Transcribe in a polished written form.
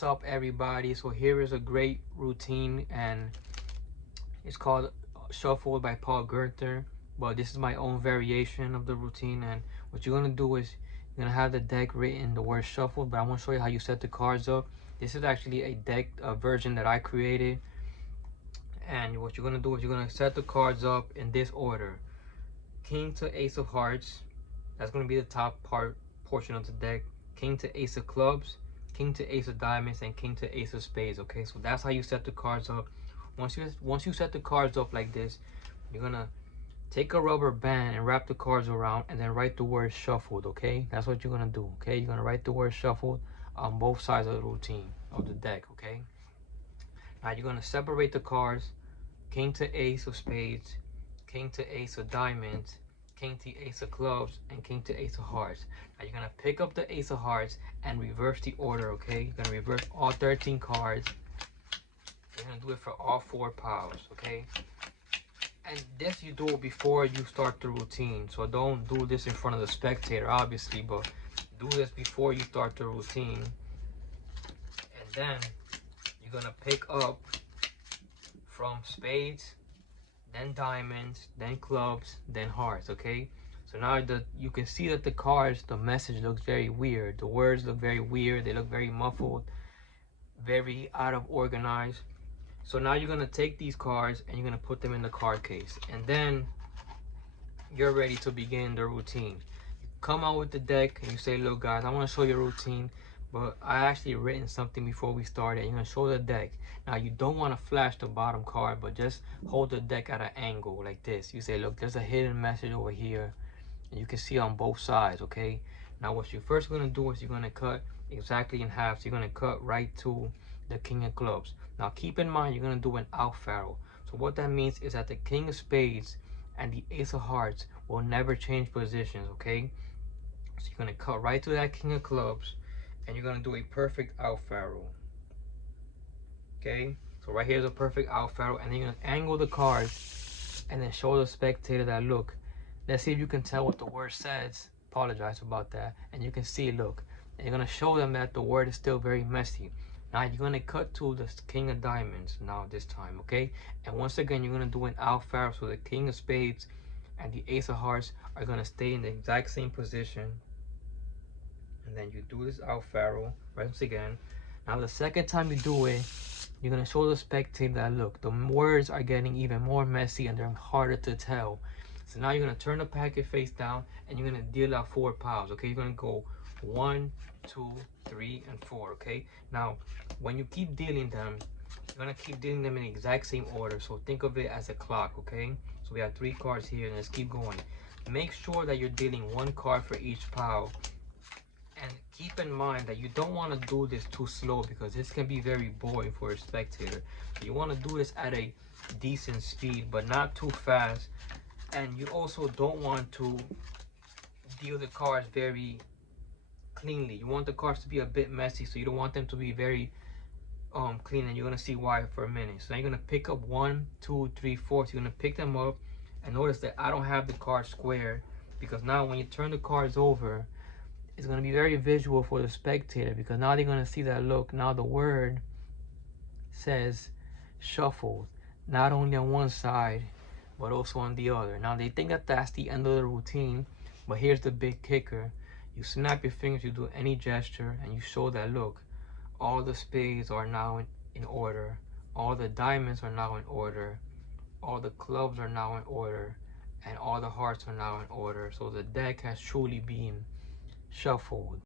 What's up, everybody? So here is a great routine, and it's called Shuffled by Paul Gerther, but this is my own variation of the routine. And what you're gonna do is you're gonna have the deck written the word shuffled, but I want to show you how you set the cards up. This is actually a deck version that I created, and what you're gonna do is you're gonna set the cards up in this order: king to ace of hearts. That's gonna be the top portion of the deck. King to ace of clubs, king to ace of diamonds, and king to ace of spades. Okay, so that's how you set the cards up. Once you set the cards up like this, you're gonna take a rubber band and wrap the cards around, and then write the word shuffled. Okay, that's what you're gonna do. Okay, you're gonna write the word shuffled on both sides of the routine of the deck. Okay, now you're gonna separate the cards: king to ace of spades, king to ace of diamonds, king to ace of clubs, and king to ace of hearts. Now you're gonna pick up the ace of hearts and reverse the order. Okay, you're gonna reverse all 13 cards. You're gonna do it for all 4 piles. Okay, and this you do before you start the routine, so don't do this in front of the spectator, obviously, but do this before you start the routine. And then you're gonna pick up from spades, then diamonds, then clubs, then hearts. Okay, so now you can see that the cards, the message looks very weird, the words look very weird, they look very muffled, very out of organized. So now you're gonna take these cards and you're gonna put them in the card case, and then you're ready to begin the routine. You come out with the deck and you say, look guys, I want to show you a routine, but I actually written something before we started. You're gonna show the deck. Now you don't want to flash the bottom card, but just hold the deck at an angle like this. You say, look, there's a hidden message over here, and you can see on both sides. Okay, now what you're first gonna do is you're gonna cut exactly in half. So you're gonna cut right to the king of clubs. Now keep in mind, you're gonna do an out pharaoh. So what that means is that the king of spades and the ace of hearts will never change positions. Okay, so you're gonna cut right to that king of clubs, and you're gonna do a perfect out pharaoh. Okay, so right here is a perfect out pharaoh, and then you're gonna angle the cards and then show the spectator that, look, let's see if you can tell what the word says. Apologize about that. And you can see, look, and you're gonna show them that the word is still very messy. Now you're gonna cut to the king of diamonds now this time. Okay, and once again you're gonna do an out pharaoh, so the king of spades and the ace of hearts are gonna stay in the exact same position. And then you do this out pharaoh once again. Now the second time you do it, you're gonna show the spectator that, look, the words are getting even more messy and they're harder to tell. So now you're gonna turn the packet face down and you're gonna deal out 4 piles. Okay, you're gonna go 1, 2, 3, and 4. Okay, now when you keep dealing them, you're gonna keep dealing them in the exact same order. So think of it as a clock. Okay, so we have 3 cards here, and let's keep going. Make sure that you're dealing 1 card for each pile, and keep in mind that you don't want to do this too slow, because this can be very boring for a spectator. So you want to do this at a decent speed, but not too fast. And you also don't want to deal the cards very cleanly. You want the cards to be a bit messy, so you don't want them to be very clean, and you're gonna see why for a minute. So now you're gonna pick up 1, 2, 3, 4. So you're gonna pick them up, and notice that I don't have the card square, because now when you turn the cards over, it's going to be very visual for the spectator, because now they're going to see that, look, now the word says shuffled, not only on one side but also on the other. Now they think that that's the end of the routine, but here's the big kicker. You snap your fingers, you do any gesture, and you show that, look, all the spades are now in order, all the diamonds are now in order, all the clubs are now in order, and all the hearts are now in order. So the deck has truly been shuffled.